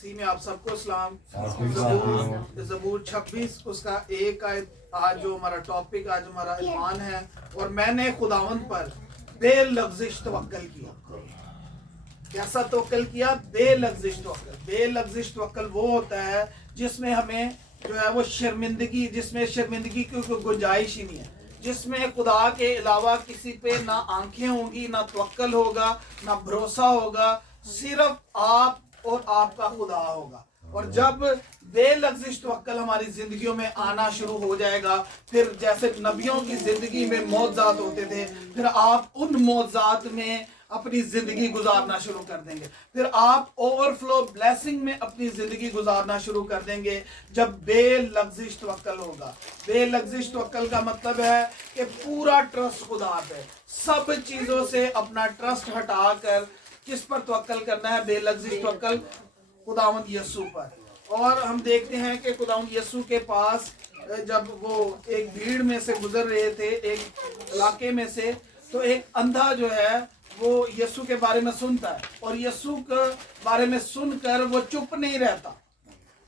सी में आप सबको सलाम। ज़बूर 26 उसका 1 आयत आज जो हमारा टॉपिक, आज हमारा ईमान है। और मैंने खुदावंद पर बेलग़ज़िश तवक्कल किया। कैसा तवक्कल किया? बेलग़ज़िश तवक्कल। बेलग़ज़िश तवक्कल वो होता है जिसमें हमें जो है वो शर्मिंदगी, जिसमें शर्मिंदगी की कोई गुंजाइश ही नहीं है, जिसमें खुदा के अलावा किसी पे ना आंखें होंगी, ना तवक्कल होगा, ना भरोसा होगा, सिर्फ आप और आपका खुदा होगा। और जब बेलग़ज़िश तवक्कल हमारी जिंदगियों में आना शुरू हो जाएगा, फिर जैसे नबियों की जिंदगी में मौजज़ात होते थे, फिर आप उन मौजज़ात में अपनी जिंदगी गुजारना शुरू कर देंगे। फिर आप ओवरफ्लो ब्लेसिंग में अपनी जिंदगी गुजारना शुरू कर देंगे जब बेलग़ज़िश तवक्कल होगा। बेलग़ज़िश तवक्कल का मतलब है कि पूरा ट्रस्ट खुदा पे, सब चीजों से अपना ट्रस्ट हटाकर किस पर तवक्कल करना है? बेलग़ज़िश तवक्कल खुदावंद यीशु पर। और हम देखते हैं कि खुदावंद यीशु के पास जब वो एक भीड़ में से गुजर रहे थे, एक इलाके में से, तो एक अंधा जो है वो यीशु के बारे में सुनता है, और यीशु के बारे में सुनकर वो चुप नहीं रहता।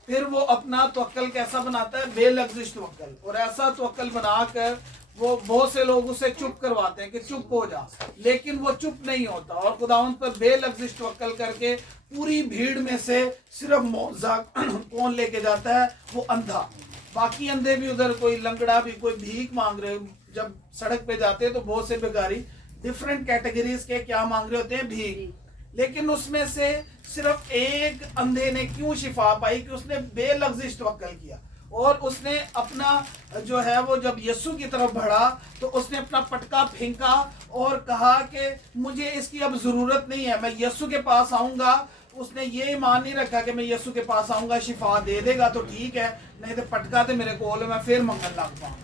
फिर वो अपना तवक्कल कैसा बनाता है? बेलग़ज़िश तवक्कल। और ऐसा तवक्कल बनाकर वो बहुत से लोग उसे चुप करवाते हैं कि चुप हो जा, लेकिन वो चुप नहीं होता और खुदावंद पर बेलग़ज़िश तवक्कल करके पूरी भीड़ में से सिर्फ मौज़ा कौन लेके जाता है? वो अंधा। बाकी अंधे भी उधर, कोई लंगड़ा भी, कोई भीख मांग रहे। जब सड़क पे जाते हैं तो बहुत से भिखारी डिफरेंट कैटेगरीज के क्या मांग रहे होते हैं? भीख। लेकिन उसमें से सिर्फ एक अंधे ने क्यों शिफा पाई? कि उसने बेलग़ज़िश तवक्कल किया और उसने अपना जो है वो जब यीशु की तरफ बढ़ा तो उसने अपना पटका फेंका और कहा कि मुझे इसकी अब ज़रूरत नहीं है, मैं यीशु के पास आऊँगा। उसने ये ईमान नहीं रखा कि मैं यीशु के पास आऊँगा, शिफा दे देगा तो ठीक है, नहीं तो पटका तो मेरे को मैं फिर मंगन लग पाऊँ।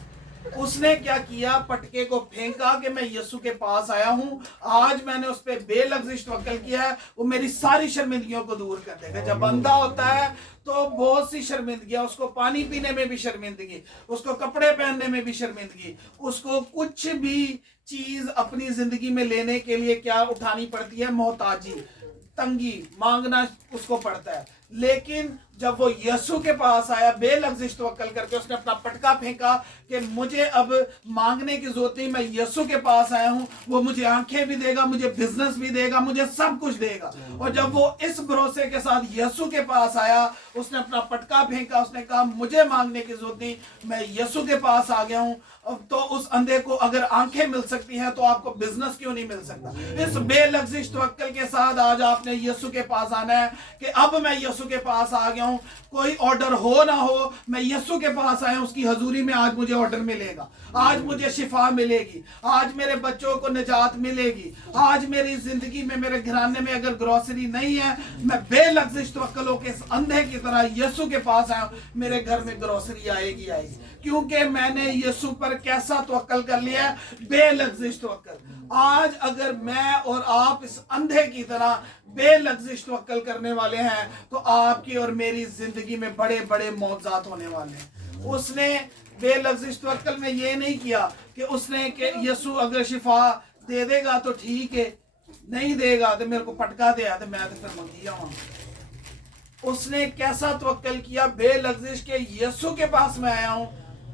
उसने क्या किया? पटके को फेंका कि मैं यीशु के पास आया हूं, आज मैंने उस पर बेलग़ज़िश तवक्कल किया है, वो मेरी सारी शर्मिंदगियों को दूर कर देगा। जब अंधा होता है तो बहुत सी शर्मिंदगियां, उसको पानी पीने में भी शर्मिंदगी, उसको कपड़े पहनने में भी शर्मिंदगी, उसको कुछ भी चीज अपनी जिंदगी में लेने के लिए क्या उठानी पड़ती है? मोहताजी, तंगी, मांगना उसको पड़ता है। लेकिन जब वो यीशु के पास आया बेलग़ज़िश तवक्कल करके, उसने अपना पटका फेंका कि मुझे अब मांगने की जरूरत नहीं, मैं यीशु के पास आया हूँ, वो मुझे आंखें भी देगा, मुझे बिजनेस भी देगा, मुझे सब कुछ देगा। और जब वो इस भरोसे के साथ यीशु के पास आया, उसने अपना पटका फेंका, उसने कहा मुझे मांगने की जरूरत नहीं, मैं यीशु के पास आ गया हूँ। तो उस अंधे को अगर आंखें मिल सकती हैं तो आपको बिजनेस क्यों नहीं मिल सकता? इस बेलग़ज़िश तवक्कल के साथ आज आपने यीशु के पास आना है कि अब मैं यीशु के पास आ गया हूं, कोई ऑर्डर हो ना हो, मैं यीशु के पास आया हूं, उसकी हजूरी में आज मुझे ऑर्डर मिलेगा, आज मुझे शिफा मिलेगी, आज मेरे बच्चों को निजात मिलेगी, आज मेरी जिंदगी में, मेरे घराने में अगर ग्रोसरी नहीं है, मैं बेलग़ज़िश तवक्कल होकर इस अंधे की तरह यीशु के पास आया हूं, मेरे घर में ग्रोसरी आएगी आएगी, क्योंकि मैंने यीशु पर कैसा तवक्कल कर लिया है? बेलग़ज़िश तवक्कल। आज अगर मैं और आप इस अंधे की तरह बेलग़ज़िश तवक्कल करने वाले हैं तो आपकी और मेरी जिंदगी में बड़े बड़े मौजज़ात होने वाले हैं। उसने बेलग़ज़िश तवक्कल में ये नहीं किया कि उसने कि यीशु अगर शिफा दे देगा तो ठीक है, नहीं देगा तो मेरे को पटका दे तो मैं तो फिर मंगिया हूँ। उसने कैसा तवक्कल किया? बेलग़ज़िश के यीशु के पास मैं आया हूँ,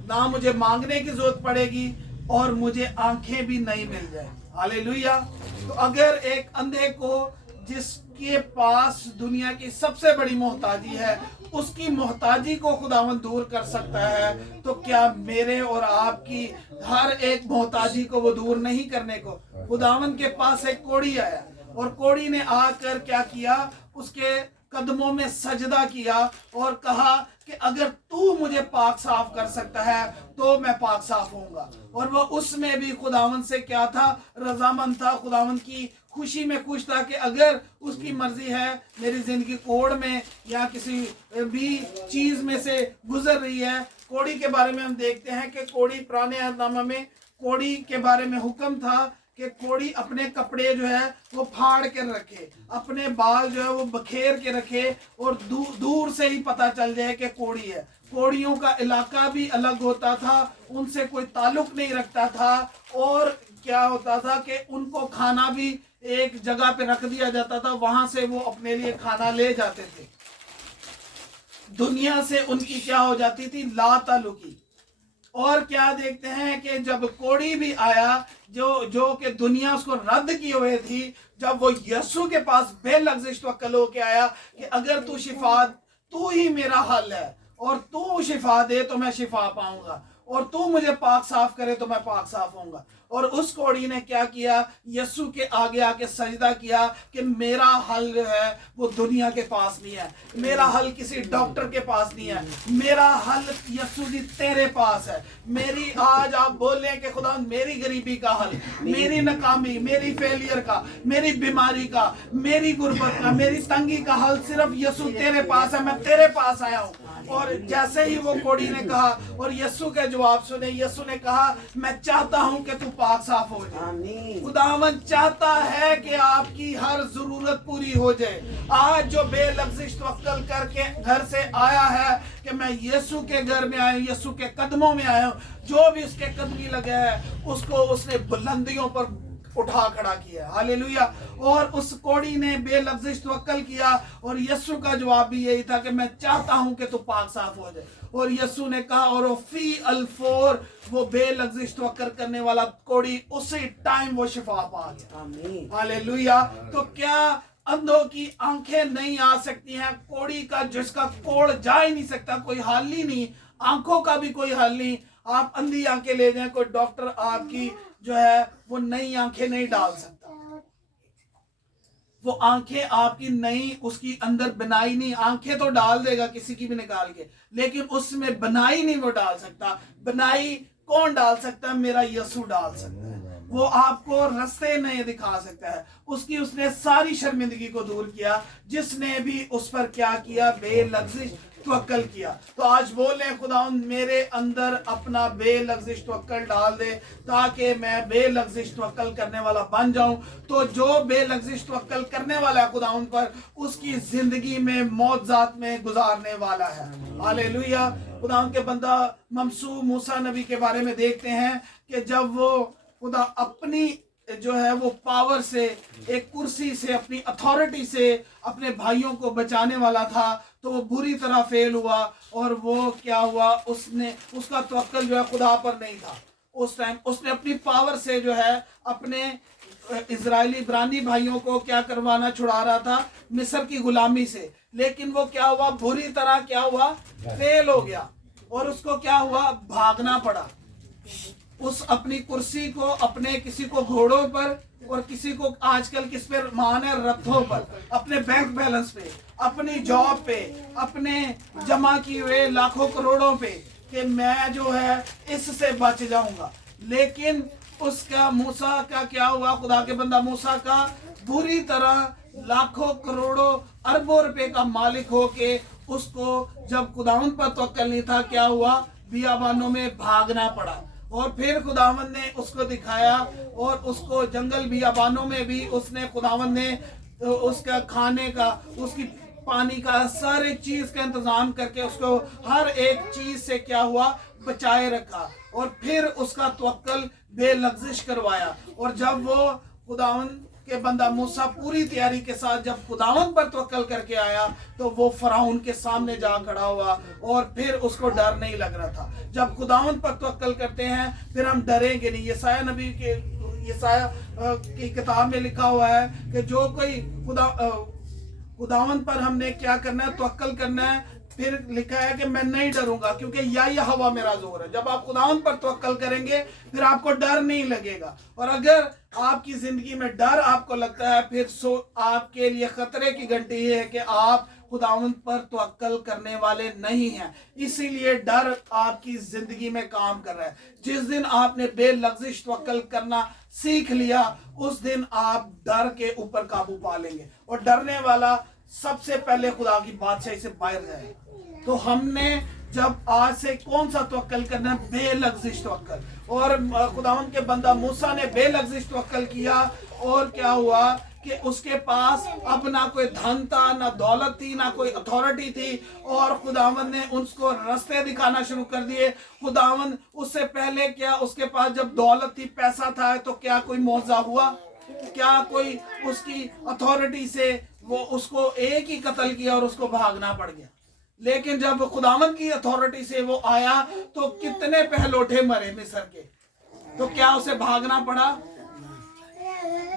ना मुझे मांगने की जरूरत पड़ेगी और मुझे आंखें भी नहीं मिल जाए। हालेलुया। तो अगर एक अंधे को, जिसके पास दुनिया की सबसे बड़ी मोहताजी है, उसकी मोहताजी को खुदावंद दूर कर सकता है, तो क्या मेरे और आपकी हर एक मोहताजी को वो दूर नहीं करने को? खुदावंद के पास एक कोढ़ी आया और कोढ़ी ने आकर क्या किया? उसके कदमों में सजदा किया और कहा कि अगर तू मुझे पाक साफ कर सकता है तो मैं पाक साफ होऊंगा। और वो उसमें भी खुदावंद से क्या था? रजामंद था, खुदावंद की खुशी में खुश था कि अगर उसकी मर्जी है मेरी जिंदगी कोढ़ में या किसी भी चीज में से गुजर रही है। कोढ़ी के बारे में हम देखते हैं कि कोढ़ी, पुराने अहदनामा में कोढ़ी के बारे में हुक्म था कि कोढ़ी अपने कपड़े जो है वो फाड़ के रखे, अपने बाल जो है वो बखेर के रखे और दूर से ही पता चल जाए कि कोढ़ी है। कोढ़ियों का इलाका भी अलग होता था, उनसे कोई ताल्लुक नहीं रखता था। और क्या होता था कि उनको खाना भी एक जगह पे रख दिया जाता था, वहां से वो अपने लिए खाना ले जाते थे। दुनिया से उनकी क्या हो जाती थी, लाताल्लुकी। और क्या देखते हैं कि जब कोड़ी भी आया जो कि दुनिया उसको रद्द किए हुए थी, जब वो यीशु के पास बेलग़ज़िश तवक्कल होके आया कि अगर तू शिफा, तू ही मेरा हल है, और तू शिफा दे तो मैं शिफा पाऊंगा, और तू मुझे पाक साफ करे तो मैं पाक साफ होऊंगा। और उस कोड़ी ने क्या किया, यीशु के आगे आके सजदा किया कि मेरा हल जो है वो दुनिया के पास नहीं है, मेरा हल किसी डॉक्टर के पास नहीं है, मेरा हल यीशु जी तेरे पास है। मेरी आज आप बोलें कि खुदा मेरी गरीबी का हल, मेरी नाकामी, मेरी फेलियर का, मेरी बीमारी का, मेरी गुर्बत का, मेरी तंगी का हल सिर्फ यीशु तेरे पास है, मैं तेरे पास आया हूँ। और जैसे ही वो कोड़ी ने कहा और यीशु के जवाब सुने, यीशु ने कहा मैं चाहता हूं कि तू पाक साफ हो जाए। खुदावंद चाहता है कि आपकी हर जरूरत पूरी हो जाए। आज जो बेलग़ज़िश तवक्कल करके घर से आया है कि मैं यीशु के घर में आया हूं, यीशु के कदमों में आया हूं, जो भी उसके कदमी लगे है उसको उसने बुलंदियों पर उठा खड़ा किया। हालेलुया। और उस कोड़ी ने बेलग़ज़िश तवक्कल किया और यीशु का जवाब भी यही था कि मैं चाहता हूं कि तू पाक साफ हो जाए। और यीशु ने कहा, और फी अल-फोर वो बेलग़ज़िश तवक्कल करने वाला कोड़ी उसी टाइम वो शिफा पा गया। हालेलुया। तो क्या अंधों की आंखें नहीं आ सकती हैं? कोड़ी का जिसका कोड़ जा ही नहीं सकता, कोई हल ही नहीं, आंखों का भी कोई हल नहीं। आप अंधी आंखें ले जाएं, कोई डॉक्टर आपकी जो है वो नई आंखें नहीं डाल सकता। वो आंखें आपकी नई, उसकी अंदर बनाई नहीं, आंखें तो डाल देगा किसी की भी निकाल के, लेकिन उसमें बनाई नहीं वो डाल सकता। बनाई कौन डाल सकता है? मेरा यीशु डाल सकता है। वो आपको रास्ते नहीं दिखा सकता है। उसने सारी शर्मिंदगी को दूर किया, जिसने भी उस पर क्या किया, बेलग़ज़िश तवक्कल किया। तो आज बोले खुदावंद मेरे अंदर अपना बेलग़ज़िश तवक्कल डाल दे, ताकि मैं बेलग़ज़िश तवक्कल करने वाला बन जाऊं। तो जो बेलग़ज़िश तवक्कल करने वाला है खुदावंद पर, उसकी जिंदगी में मौजज़ात में गुजारने वाला है। हालेलुया। खुदावंद के बंदा ममसू मूसा नबी के बारे में देखते हैं कि जब वो खुदा अपनी जो है वो पावर से, एक कुर्सी से, अपनी अथॉरिटी से अपने भाइयों को बचाने वाला था, तो वो बुरी तरह फेल हुआ। और वो क्या हुआ, उसका तवक्कल जो है खुदा पर नहीं था। उस टाइम उसने अपनी पावर से जो है अपने इजरायली इब्रानी भाइयों को क्या करवाना, छुड़ा रहा था मिस्र की गुलामी से। लेकिन वो क्या हुआ, बुरी तरह क्या हुआ, फेल हो गया। और उसको क्या हुआ, भागना पड़ा। उस अपनी कुर्सी को, अपने किसी को घोड़ों पर और किसी को आजकल किस पे मान है, रथों पर, अपने बैंक बैलेंस पे, अपनी जॉब पे, अपने जमा किए हुए लाखों करोड़ों पे, कि मैं जो है इससे बच जाऊंगा। लेकिन उसका मूसा का क्या हुआ, खुदा के बंदा मूसा का बुरी तरह लाखों करोड़ों अरबों रुपए का मालिक होके उसको जब खुदावंद पर तवक्कल नहीं था, क्या हुआ, बियाबानों में भागना पड़ा। और फिर खुदावंद ने उसको दिखाया और उसको जंगल बियाबानों में भी उसने, खुदावंद ने उसका खाने का, उसकी पानी का, सारे चीज का इंतजाम करके उसको हर एक चीज से क्या हुआ, बचाए रखा। और फिर उसका तवक्कल बेलग़ज़िश करवाया। और जब वो खुदावंद के बंदा मूसा पूरी तैयारी के साथ जब खुदावंद पर तवक्कल करके आया, तो वो फराउन के सामने जा खड़ा हुआ और फिर उसको डर नहीं लग रहा था। जब खुदावंद पर तवक्कल करते हैं फिर हम डरेंगे नहीं। यशाया नबी के, यशाया की किताब में लिखा हुआ है कि जो कोई खुदावंद पर हमने क्या करना है, तवक्कल करना है। फिर लिखा है कि मैं नहीं डरूंगा क्योंकि या हवा मेरा जोर है। जब आप खुदावंद पर तवक्कल करेंगे फिर आपको डर नहीं लगेगा। और अगर आपकी जिंदगी में डर आपको लगता है, फिर आपके लिए खतरे की घंटी है कि आप खुदावंद पर तवक्कल करने वाले नहीं हैं। इसीलिए डर आपकी जिंदगी में काम कर रहा है। जिस दिन आपने बेलग़ज़िश तवक्कल करना सीख लिया, उस दिन आप डर के ऊपर काबू पा लेंगे। और डरने वाला सबसे पहले खुदा की बादशाही से बाहर जाए। तो हमने जब आज से कौन सा तवक्कल करना है, बेलग़ज़िश तवक्कल। और खुदावंद के बंदा मूसा ने बेलग़ज़िश तवक्कल किया और क्या हुआ कि उसके पास अब ना कोई धन था, ना दौलत थी, ना कोई अथॉरिटी थी। और खुदावंद ने उसको रास्ते दिखाना शुरू कर दिए। खुदावंद उससे पहले क्या, उसके पास जब दौलत थी, पैसा था, तो क्या कोई मौजा हुआ? क्या कोई उसकी अथॉरिटी से वो उसको एक ही कत्ल किया और उसको भागना पड़ गया? लेकिन जब खुदावंद की अथॉरिटी से वो आया तो कितने पहलोठे मरे मिस्र के, तो क्या उसे भागना पड़ा?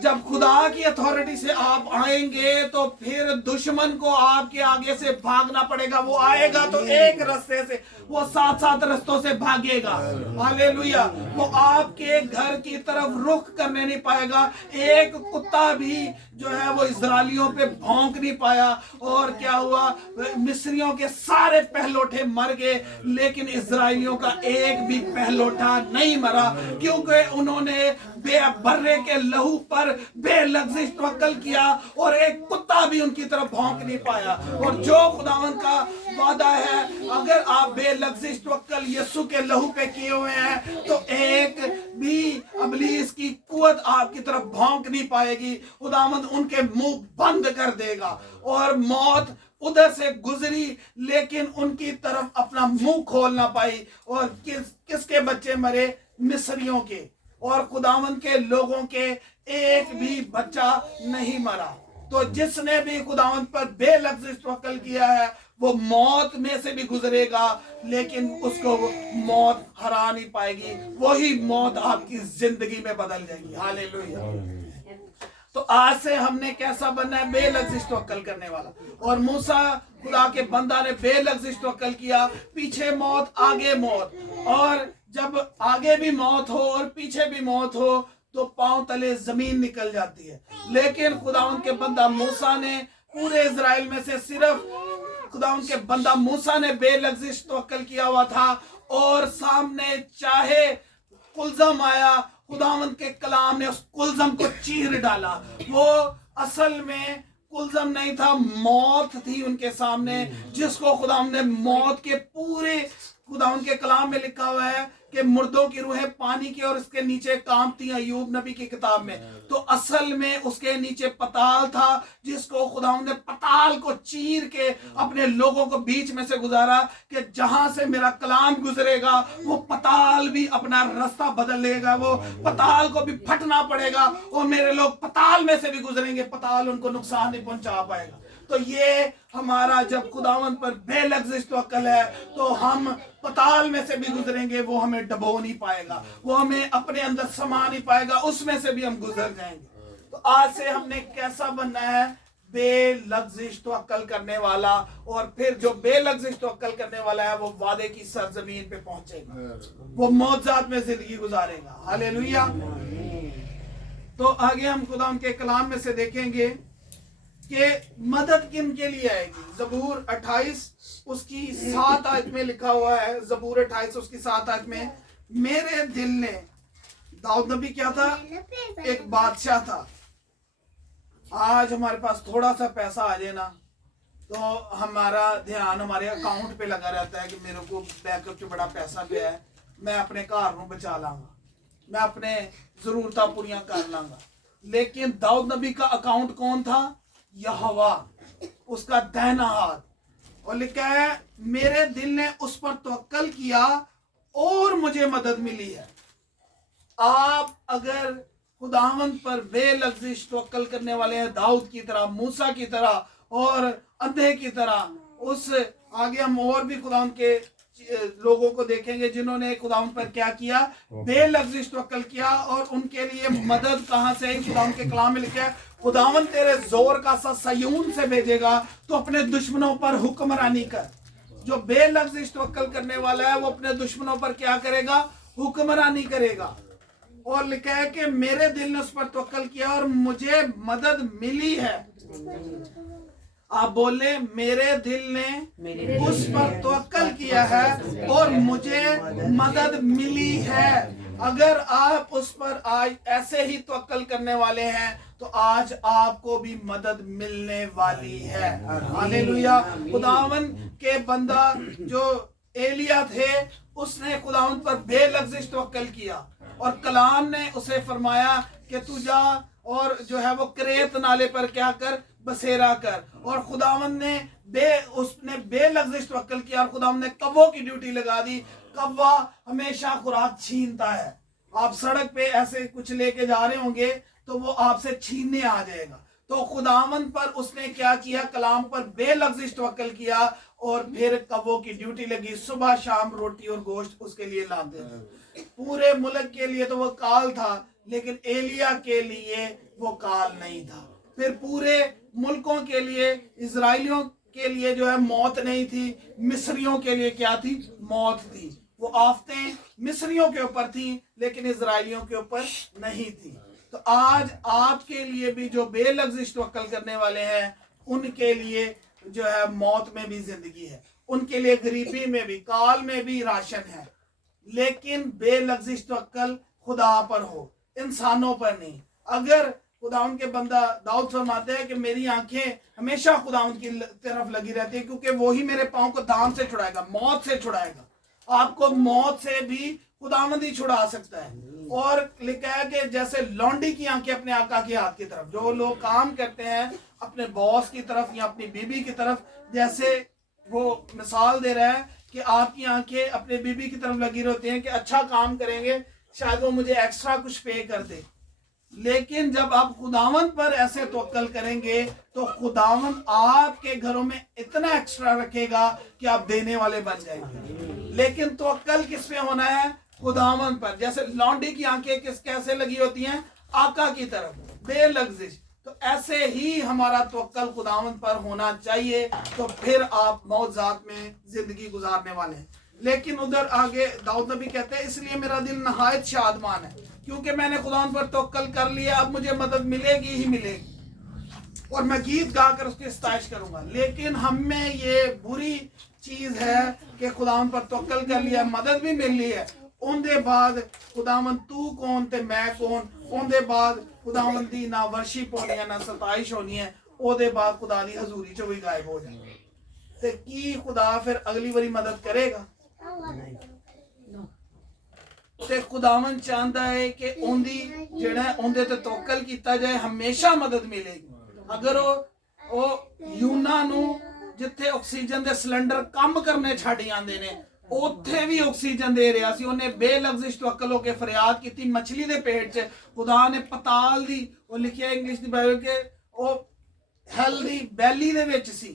जब खुदा की अथॉरिटी से आप आएंगे तो फिर दुश्मन को आपके आगे से भागना पड़ेगा। वो आएगा तो एक रास्ते से, वो 7 रास्तों से भागेगा। हालेलुया। वो आपके घर की तरफ रुख करने नहीं पाएगा। एक कुत्ता भी जो है वो इजरायलियों पे भौंक नहीं पाया। और क्या हुआ? मिस्रियों के सारे पहलोठे मर गए, लेकिन इजरायलियों का एक भी पहलोठा नहीं मरा, क्योंकि उन्होंने बर्रे के लहू पर बेलग़ज़िश तवक्कल किया और एक कुत्ता भी उनकी तरफ भौंक नहीं पाया। और जो खुदावंद का वादा है, अगर आप बेलग़ज़िश तवक्कल यीशु के लहू पे किए हुए हैं तो एक भी इब्लीस की कुव्वत आपकी तरफ भौंक नहीं पाएगी। खुदावंद उनके मुंह बंद कर देगा। और मौत उधर से गुजरी लेकिन उनकी तरफ अपना मुंह खोल ना पाई। और किसके बच्चे मरे? मिस्रियों के। और खुदावंद के लोगों के एक भी बच्चा नहीं मरा। तो जिसने भी खुदावंद पर बेलग़ज़िश तवक्कल किया है वो मौत में से भी गुजरेगा, लेकिन उसको मौत हरा नहीं पाएगी। वही मौत आपकी जिंदगी में बदल जाएगी। हालेलुया। तो आज से हमने कैसा बनना है? बेलग़ज़िश तवक्कल करने वाला। और मूसा खुदा के बंदा ने बेलग़ज़िश तवक्कल किया। पीछे मौत, आगे मौत। और जब आगे भी मौत हो और पीछे भी मौत हो तो पांव तले जमीन निकल जाती है। लेकिन खुदावंद के बंदा मूसा ने, पूरे इजराइल में से सिर्फ खुदावंद के बंदा मूसा ने बेलग़ज़िश तवक्कल किया हुआ था। और सामने चाहे कुलज़म आया, खुदावंद के कलाम ने उस कुलज़म को चीर डाला। वो असल में कुलज़म नहीं था, मौत थी उनके सामने, जिसको खुदावंद ने मौत के पूरे, खुदावंद के कलाम में लिखा हुआ है कि मुर्दों की रूहें पानी की और इसके नीचे कांपती हैं, अय्यूब नबी की किताब में। तो असल में उसके नीचे पताल था, जिसको खुदावंद ने पताल को चीर के अपने लोगों को बीच में से गुजारा कि जहां से मेरा कलाम गुजरेगा वो पताल भी अपना रास्ता बदल लेगा, वो पताल को भी फटना पड़ेगा और मेरे लोग पताल में से भी गुजरेंगे, पताल उनको नुकसान नहीं पहुंचा पाएगा। तो ये हमारा जब खुदावंद पर बेलग़ज़िश तवक्कल है तो हम पताल में से भी गुजरेंगे, वो हमें डबो नहीं पाएगा, वो हमें अपने अंदर समा नहीं पाएगा, उसमें से भी हम गुजर जाएंगे। तो आज से हमने कैसा बनना है? बेलग़ज़िश तवक्कल करने वाला। और फिर जो बेलग़ज़िश तवक्कल करने वाला है वो वादे की सरजमीन पे पहुंचेगा, वो मौजज़ात में जिंदगी गुजारेगा। हालेलुया। तो आगे हम खुदावंद के कलाम में से देखेंगे कि मदद किन के लिए आएगी। ज़बूर 28 उसकी 7 आयत में लिखा हुआ है, ज़बूर 28 उसकी 7 आयत में, मेरे दिल ने, दाऊद नबी क्या था? एक बादशाह था। आज हमारे पास थोड़ा सा पैसा आ जाए ना तो हमारा ध्यान हमारे अकाउंट पे लगा रहता है कि मेरे को बैकअप से बड़ा पैसा पे है, मैं अपने घर को बचा लांगा, मैं अपने जरूरतां पूरियां कर लांगा। लेकिन दाऊद नबी का अकाउंट कौन था? यहोवा, उसका दाहिना हाथ। और लिखा है मेरे दिल ने उस पर तवक्कल किया और मुझे मदद मिली है। आप अगर खुदावंद पर बेलग़ज़िश तवक्कल करने वाले हैं, दाऊद की तरह, मूसा की तरह और अंधे की तरह, उस आगे हम और भी खुदावंद के लोगों को देखेंगे जिन्होंने खुदावंद पर क्या किया? बेलग़ज़िश तवक्कल किया। और उनके लिए मदद कहां से आई? खुदावंद के कलाम में लिखा है खुदावंद तेरे जोर का सा सयून से भेजेगा तो अपने दुश्मनों पर हुक्मरानी कर। जो बेलग़ज़िश तवक्कल करने वाला है वो अपने दुश्मनों पर क्या करेगा? हुक्मरानी करेगा। और लिखा है कि मेरे दिल ने उस पर तवक्कल किया और मुझे मदद मिली है। आप बोले मेरे दिल ने उस पर तवक्कल किया है और मुझे मदद मिली है। अगर आप उस पर आज ऐसे ही तवक्कल करने वाले हैं तो आज आपको भी मदद मिलने वाली है। हालेलुया। खुदावंद के बंदा जो एलिया थे उसने खुदावंद पर बेलग़ज़िश तवक्कल किया और कलाम ने उसे फरमाया कि तू जा और जो है वो करेत नाले पर क्या कर? बसेरा कर। और खुदावंद ने उसने बेलग़ज़िश तवक्कल किया और खुदावंद ने कव्वों की ड्यूटी लगा दी। कव्वा हमेशा खुराक छीनता है। आप सड़क पे ऐसे कुछ लेके जा रहे होंगे तो वो आपसे छीनने आ जाएगा। तो खुदावंद पर उसने क्या किया? कलाम पर बेलग़ज़िश तवक्कल किया और फिर कब्बों की ड्यूटी लगी, सुबह शाम रोटी और गोश्त उसके लिए लाते थे। पूरे मुल्क के लिए तो वो काल था, लेकिन एलिया के लिए वो काल नहीं था। फिर पूरे मुल्कों के लिए, इजराइलियों के लिए जो है मौत नहीं थी, मिस्रियों के लिए क्या थी? मौत थी। वो आफतें मिस्रियों के ऊपर थी लेकिन इजराइलियों के ऊपर नहीं थी। तो आज आपके लिए भी जो बेलग़ज़िश तवक्कल करने वाले हैं, उनके लिए जो है मौत में भी जिंदगी है, उनके लिए गरीबी में भी, काल में भी राशन है। लेकिन बेलग़ज़िश तवक्कल खुदा पर हो, इंसानों पर नहीं। अगर खुदावन के बंदा दाऊद फरमाते हैं कि मेरी आंखें हमेशा खुदावन की तरफ लगी रहती है, क्योंकि वही मेरे पाँव को दाम से छुड़ाएगा, मौत से छुड़ाएगा। आपको मौत से भी खुदावंद ही छुड़ा सकता है। और लिखा है कि जैसे लौंडी की आंखें अपने आका के हाथ की तरफ, जो लोग काम करते हैं अपने बॉस की तरफ या अपनी बीबी की तरफ, जैसे वो मिसाल दे रहा है कि आपकी आंखें अपने बीबी की तरफ लगी रहती हैं कि अच्छा काम करेंगे, शायद वो मुझे एक्स्ट्रा कुछ पे कर दे। लेकिन जब आप खुदावंद पर ऐसे तवक्कल करेंगे तो खुदावंद आपके घरों में इतना एक्स्ट्रा रखेगा कि आप देने वाले बन जाएंगे। लेकिन तवक्कल किस पे होना है? खुदावंद पर। जैसे लौंडी की आंखें कैसे लगी होती हैं? आका की तरफ, बेलग़ज़िश। तो ऐसे ही हमारा तवक्कल खुदावंद पर होना चाहिए, तो फिर आप मौज़ात में जिंदगी गुजारने वाले हैं। लेकिन उधर आगे दाऊद नबी कहते हैं, इसलिए मेरा दिल नहायत शादमान है, क्योंकि मैंने खुदावंद पर तवक्कल कर लिया, अब मुझे मदद मिलेगी ही मिलेगी और मैं गीत गाकर उसकी सताइश करूंगा। लेकिन हम में ये बुरी चीज है कि खुदावंद पर तवक्कल कर लिया, मदद भी मिल रही है, उनके बाद खुदावंद तू कौन ते मैं कौन, उनके बाद खुदावंद दी ना वर्शिप होनी है ना सताइश होनी है, ओदे बाद खुदा दी हजूरी चो भी गायब हो जाए। ते की खुदा फिर अगली बारी मदद करेगा? ते खुदावंद चाहता है कि उनदी जेड़ा उनदे ते तवक्कल कीता जाए, हमेशा मदद मिलेगी। अगर वो यूना नू जिथे ऑक्सीजन दे सिलेंडर कम करने छड़ जांदे ने, उत्थे भी ऑक्सीजन दे रहा सी, उन्हें बेलग़ज़िश तवक्कल होके फरियाद की मछली दे पेट च। खुदा ने पताल दी, वो लिखिया इंग्लिश दी बाइबल के, वो हेल दी बैली दे विच सी,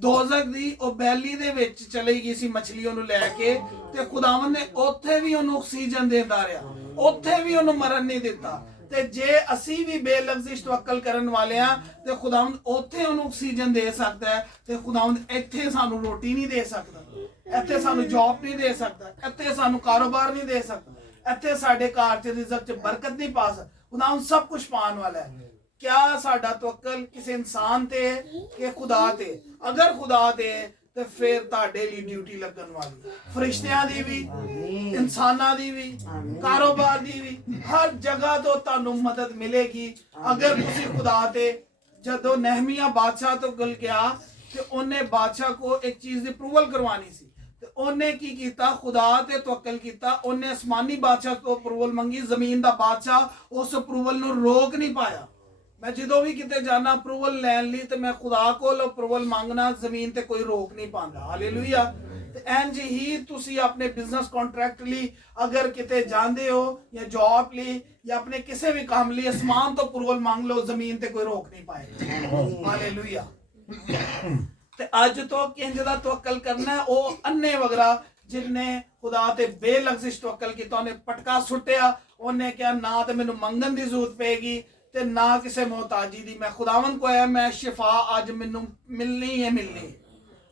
दोज़ख दी ओ बैली दे विच चली गई सी मछली ओनू लैके, ते खुदावंद ने उत्थे भी ओनू ऑक्सीजन देंदा रहा, उत्थे भी ओनू मरन नहीं दिता। ते जे असी भी बेलग़ज़िश तवक्कल करन वाले हैं ते खुदावंद उत्थे ओनू ऑक्सीजन दे सकता है, ते खुदावंद इत्थे सानू रोटी नहीं दे सकता, इत्थे सानू जॉब नहीं दे सकता, इत्थे सानू कारोबार नहीं दे सकता, इत्थे साडे घर च रिज़्क़ च बरकत नहीं पा सकता। खुदावंद सब कुछ पाने वाला है। क्या साडा तवक्कल किसी इंसान ते है कि खुदा ते? अगर खुदा ते है तो फिर ताडे लिए ड्यूटी लगन वाली, फरिश्तियां दी भी, इंसानां दी भी, कारोबार दी भी, हर जगह तो तानू मदद मिलेगी अगर तुसी खुदा ते। जदों नहमिया बादशाह तो गल गया ते ओने बादशाह को एक चीज दी अप्रूवल करवानी सी, ते ओने की कीता? खुदा ते तवक्कल कीता। ओने आसमानी बादशाह तो अप्रूवल मंगी, जमीन दा बादशाह उस अप्रूवल नू रोक नहीं पाया। मैं जो भी किते जाना अप्रूवल लैन ली, तो मैं खुदा को अप्रूवल मांगना, जमीन ते कोई रोक नहीं पांदा। हालेलुया। ते इंज ही तुसी अपने बिजनेस कॉन्ट्रैक्ट ली, अगर किते जांदे हो या जॉब ली या अपने किसी भी काम ली, आसमान तो अप्रूवल मांग लो, जमीन ते कोई रोक नहीं पाएगा। हालेलुया। ते अज तो किंज दा तवक्कल करना है? ओ अन्ने वगैरह जिन्ने खुदा ते बेलग़ज़िश तवक्कल कीता, उन्हें पटका सुट्टिया, उन्हें क्या ना तो मैनू मंगन दी जरूरत पेगी ते ना किसी मोहताजी दी। मैं खुदावंद को आया, मैं शिफा अज मैनू मिलनी है मिलनी।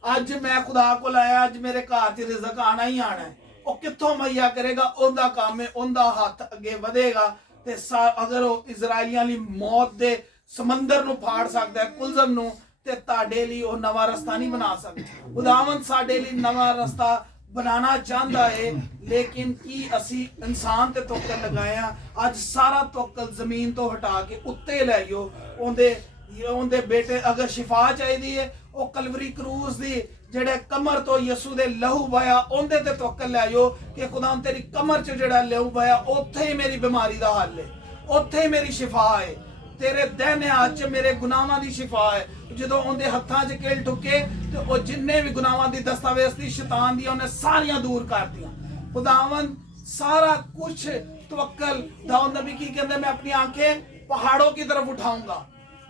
अज मैं खुदा को लाया, अज मेरे घर च रिज़्क़ आना ही आना है। वो कित्थों मुहैया करेगा? उनका काम है, उनका हाथ अगे बढ़ेगा। ते अगर वो इजराइलियां ली मौत दे समंदर नू फाड़ सकता है, कुलजम नू, ते ताडे लई वो नवा रास्ता नहीं बना सकता। खुदावंद साडे लई नवा रास्ता बनाना चाहता है, लेकिन की असी इंसान ते तवक्कल लगाया? आज सारा तवक्कल जमीन तो हटा के उत्ते लैओ। उनके बेटे अगर शिफा चाहिए है, वो कलवरी क्रूज दी जेड़े कमर तो यसू दे लहू बहाया, उनके ते तवक्कल लैओ कि खुदा तेरी कमर च जेड़ा लहू बहाया, उत्थे ही मेरी बीमारी दा हल है, उत्थे ही मेरी शिफा है। तेरे दहने हाथ च मेरे गुनाहां दी शिफा है। जदों उनके हत्थां च किल ठुके ते ओ जिन्ने भी गुनाहां दी दस्तावेज दी शैतान दी उन्हें सारियां दूर कर दियां। खुदावंद सारा कुछ तवक्कल। दाऊद नबी की कहते, मैं अपनी आंखें पहाड़ों की तरफ उठाऊंगा,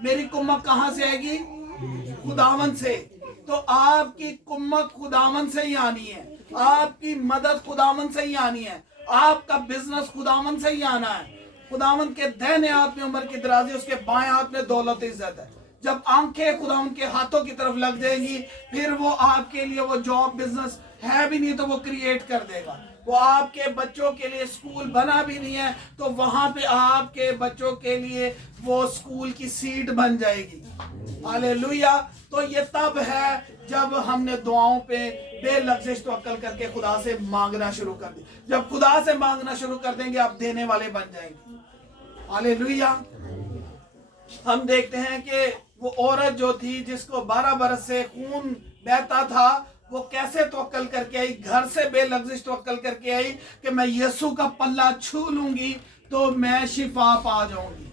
मेरी कुम्मत कहां से आएगी? खुदावंद से। तो आपकी कुम्मत खुदावन से ही आनी है, आपकी मदद खुदावन से ही आनी है, आपका बिजनेस खुदावन से ही आना है। खुदावन के दाहिने हाथ में उम्र की दराजी, उसके बाएं हाथ में दौलत इज्जत है। जब आंखें खुदावन के हाथों की तरफ लग जाएगी, फिर वो आपके लिए वो जॉब बिजनेस है भी नहीं तो वो क्रिएट कर देगा। वो आपके बच्चों के लिए स्कूल बना भी नहीं है तो वहां पे आपके बच्चों के लिए वो स्कूल की सीट बन जाएगी। हालेलुया। तो ये तब है जब हमने दुआओं पे बेलग़ज़िश तवक्कुल करके खुदा से मांगना शुरू कर दी। जब खुदा से मांगना शुरू कर देंगे, आप देने वाले बन जाएंगे। हालेलुया। हम देखते हैं कि वो औरत जो थी जिसको 12 बरस से खून बहता था, वो कैसे तवक्कुल करके आई, घर से बेलग़ज़िश तवक्कुल करके आई कि मैं यीशु का पल्ला छू लूंगी तो मैं शिफा पा जाऊंगी।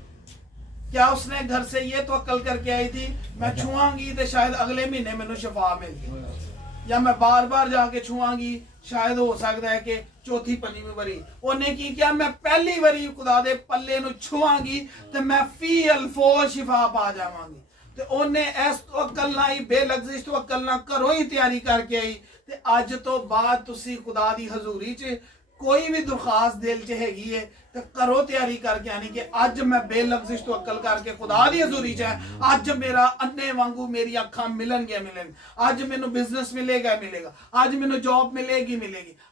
क्या उसने घर से ये तवक्कुल करके आई थी, मैं छुआंगी तो शायद अगले महीने मैनू शिफा मिल जाए, या मैं बार बार जाके छुआंगी शायद हो सकता है कि चौथी पंजवीं बारी। उन्हें की क्या, मैं पहली बारी खुदा दे पल्ले नू छुआंगी तो मैं फी अल्फो शिफा पा जावांगी। ते उन्हें इस तवक्कुल नाल बेलग़ज़िश तवक्कुल नाल घरों ही तैयारी करके आई। ते अज तो बाद तुसी खुदा दी हजूरी च कोई भी दरखास्त दिल च हैगी है तो करो तैयारी करके आनी कि अज मैं बेलग़ज़िश तवक्कुल करके खुदा दी हजूरी च है। अज मेरा अन्ने वांगू मेरी अखां मिलणगियां, अज मैनू बिजनेस मिलेगा, अज मैनू जॉब मिलेगी,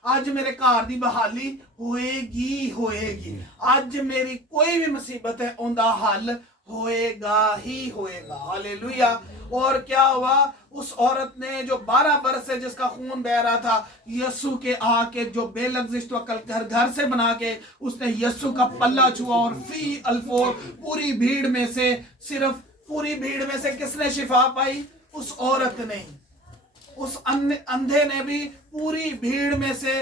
अज मेरे घर दी बहाली होएगी, अज मेरी कोई भी मुसीबत है उनका हल होएगा ही होएगा। हालेलुया। और क्या हुआ, उस औरत ने जो 12 बरस से जिसका खून बह रहा था, यीशु के आके जो बेलग़ज़िश तवक्कुल घर से बना के उसने यीशु का पल्ला छुआ और फी अल्फो पूरी भीड़ में से, सिर्फ पूरी भीड़ में से किसने शिफा पाई? उस औरत ने। उस अंधे ने भी पूरी भीड़ में से,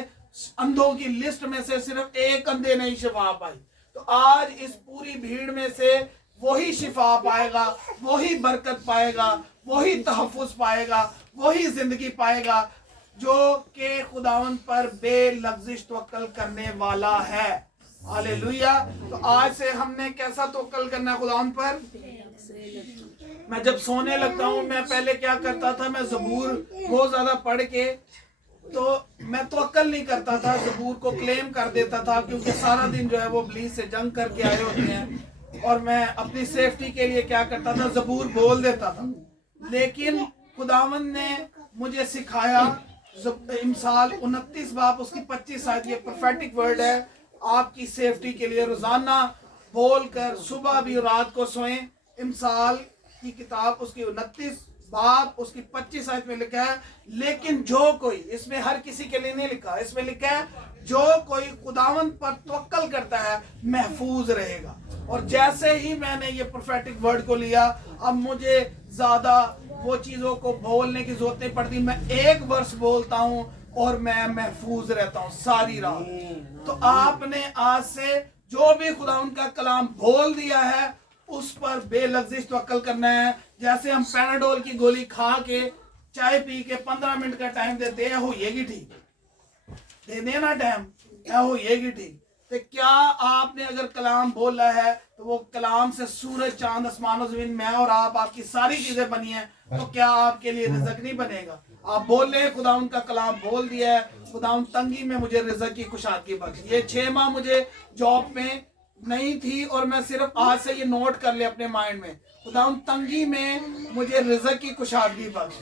अंधों की लिस्ट में से सिर्फ एक अंधे ने ही शिफा पाई। तो आज इस पूरी भीड़ में से वही शिफा पाएगा, वही बरकत पाएगा, वही तहफ़्फ़ुज़ पाएगा, वही जिंदगी पाएगा जो कि खुदावन पर बेलग़ज़िश तवक्कुल करने वाला है। हालेलुया। तो आज से हमने कैसा तवक्कुल करना है खुदावन पर? मैं जब सोने लगता हूँ, मैं पहले क्या करता था, मैं ज़बूर बहुत ज्यादा पढ़ के तो मैं तवक्कुल नहीं करता था, ज़बूर को क्लेम कर देता था, क्योंकि सारा दिन जो है वो इब्लीस से जंग करके आए होते हैं। और मैं अपनी सेफ्टी के लिए क्या करता था, ज़बूर बोल देता था। लेकिन खुदावन ने मुझे सिखाया, इमसाल 29 बाब उसकी 25 आयत, ये प्रोफेटिक वर्ड है आपकी सेफ्टी के लिए। रोजाना बोल कर सुबह भी रात को सोएं। इमसाल की किताब उसकी 29 बाब उसकी 25 आयत में लिखा है, लेकिन जो कोई, इसमें हर किसी के लिए नहीं लिखा, इसमें लिखा है जो कोई खुदावन पर तवक्कुल करता है महफूज रहेगा। और जैसे ही मैंने ये प्रोफेटिक वर्ड को लिया, अब मुझे ज्यादा वो चीजों को बोलने की जरूरत नहीं पड़ती। मैं एक वर्ष बोलता हूँ और मैं महफूज रहता हूँ सारी रात। तो आपने आज से जो भी खुदावन का कलाम बोल दिया है उस पर बेलग़ज़िश तवक्कुल करना है। जैसे हम पैराडोल की गोली खा के चाय पी के 15 मिनट का टाइम देते हैं, होएगी ठीक, दे देना टाइम, होएगी ठीक। तो क्या आपने अगर कलाम बोला है तो वो कलाम से सूरज, चांद, आसमान और जमीन, मैं और आप, आपकी सारी चीजें बनी हैं, तो क्या आपके लिए रिज़्क़ नहीं बनेगा? आप बोल रहे हैं खुदावन का कलाम बोल दिया है, खुदावन तंगी में मुझे रिज़्क़ की कुशादगी बख्श। ये 6 माह मुझे जॉब में नहीं थी और मैं सिर्फ आज से ये नोट कर ले अपने माइंड में, खुदावन तंगी में मुझे रिज़्क़ की कुशादगी बख्श,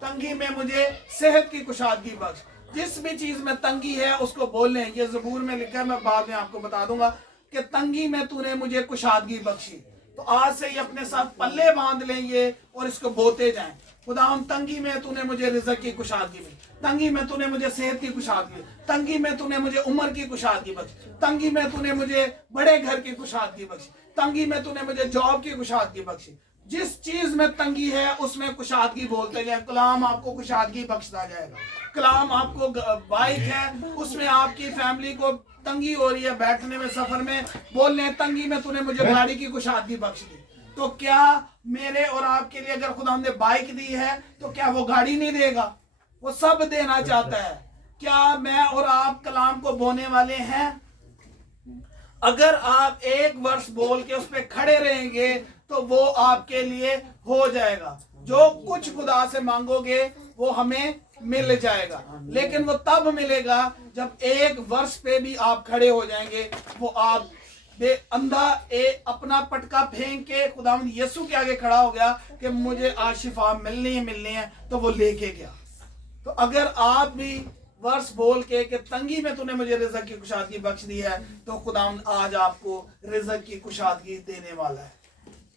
तंगी में मुझे सेहत की कुशादगी बख्श। जिस भी चीज में तंगी है उसको बोल लें। ये ज़बूर में लिखा है, मैं बाद में आपको बता दूंगा कि तंगी में तूने मुझे कुशादगी बख्शी। तो आज से ही अपने साथ पल्ले बांध लें ये और इसको बोते जाएं। खुदावन तंगी में तूने मुझे रिज़्क़ की कुशादगी बख्शी, तंगी में तूने मुझे सेहत की कुशादगी, तंगी में तूने मुझे उम्र की कुशादगी बख्शी, तंगी में तूने मुझे बड़े घर की कुशादगी बख्शी, तंगी में तूने मुझे जॉब की कुशादगी बख्शी। जिस चीज में तंगी है उसमें कुशादगी बोलते जाए, कलाम आपको कुशादगी बख्शता जाएगा। कलाम आपको बाइक है उसमें आपकी फैमिली को तंगी हो रही है बैठने में, सफर में, बोलने तंगी में तूने मुझे गाड़ी की कुशादगी बख्श दी। तो क्या मेरे और आपके लिए अगर खुदा ने बाइक दी है तो क्या वो गाड़ी नहीं देगा? वो सब देना चाहता है। क्या मैं और आप कलाम को बोने वाले हैं? अगर आप एक वर्ष बोल के उस पर खड़े रहेंगे तो वो आपके लिए हो जाएगा। जो कुछ खुदा से मांगोगे वो हमें मिल जाएगा, लेकिन वो तब मिलेगा जब एक वर्ष पे भी आप खड़े हो जाएंगे। वो आप अंधा अपना पटका फेंक के खुदावंद यीशु के आगे खड़ा हो गया कि मुझे आज शिफा मिलनी है, तो वो लेके गया। तो अगर आप भी वर्ष बोल के कि तंगी में तूने मुझे रिज़्क़ की कुशादगी बख्श दी है, तो खुदावंद आज आपको रिज़्क़ की कुशादगी देने वाला है।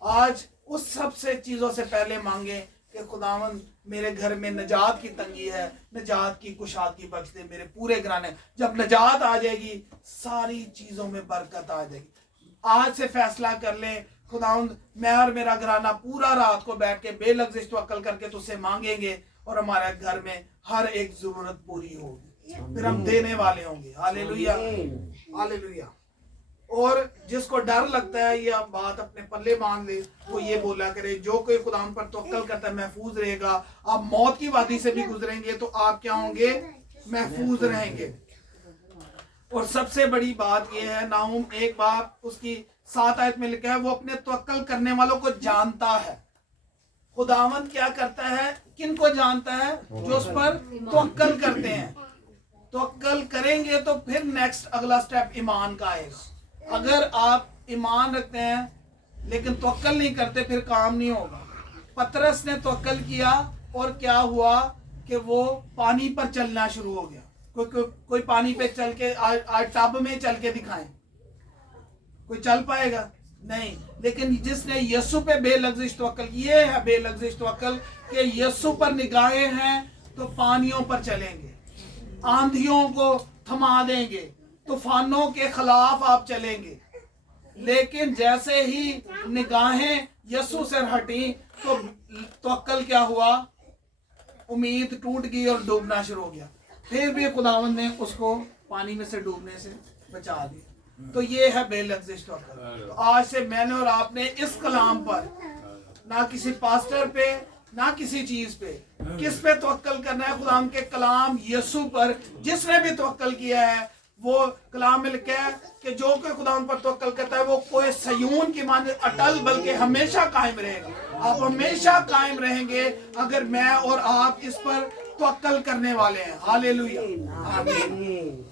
आज उस सब से चीज़ों से पहले मांगे कि खुदावंद मेरे घर में नजात की तंगी है, नजात की कुशादगी बख्श दे मेरे पूरे घराने। जब नजात आ जाएगी सारी चीज़ों में बरकत आ जाएगी। आज से फैसला कर ले, खुदावंद मैं और मेरा घराना पूरा रात को बैठ के बेलग़ज़िश तवक्कल करके तुझसे मांगेंगे और हमारे घर में हर एक जरूरत पूरी होगी, फिर हम देने वाले होंगे। Hallelujah, hallelujah. और जिसको डर लगता है ये आप बात अपने पल्ले बांध ले, वो ये बोला करे जो कोई खुदावन पर तवक्कल करता है महफूज रहेगा। आप मौत की वादी से भी गुजरेंगे तो आप क्या होंगे? महफूज रहेंगे। और सबसे बड़ी बात ये है, नाहूम 1 उसकी 7 आयत में लिखा है, वो अपने तवक्कल करने वालों को जानता है। खुदावन क्या करता है? किन को जानता है? जो उस पर तवक्कल करते हैं। तवक्कल करेंगे तो फिर नेक्स्ट अगला स्टेप ईमान का आएगा। अगर आप ईमान रखते हैं लेकिन तवक्कल नहीं करते फिर काम नहीं होगा। पतरस ने तवक्कल किया और क्या हुआ कि वो पानी पर चलना शुरू हो गया। कोई पानी पे चल के आज टब में चल के दिखाएं, कोई चल पाएगा? नहीं। लेकिन जिसने यीशु पे बेलग़ज़िश तवक्कल, ये है बेलग़ज़िश तवक्कल कि यीशु पर निगाहें हैं तो पानियों पर चलेंगे, आंधियों को थमा देंगे, तूफानों के खिलाफ आप चलेंगे। लेकिन जैसे ही निगाहें यीशु से हटी तो तवक्कल क्या हुआ? उम्मीद टूट गई और डूबना शुरू हो गया। फिर भी खुदावंद ने उसको पानी में से डूबने से बचा दिया। तो ये है बेलग़ज़िश तवक्कल। तो आज से मैंने और आपने इस कलाम पर, ना किसी पास्टर पे ना किसी चीज पे, किस पे तवक्कल करना है? खुदावंद के कलाम यीशु पर। जिसने भी तवक्कल किया है वो कलाम में लिखा है कि जो कोई खुदावंद पर तवक्कल करता है वो कोई सयून की माने अटल बल्कि हमेशा कायम रहेगा। आप हमेशा कायम रहेंगे अगर मैं और आप इस पर तवक्कल करने वाले हैं। हालेलुया, आमीन।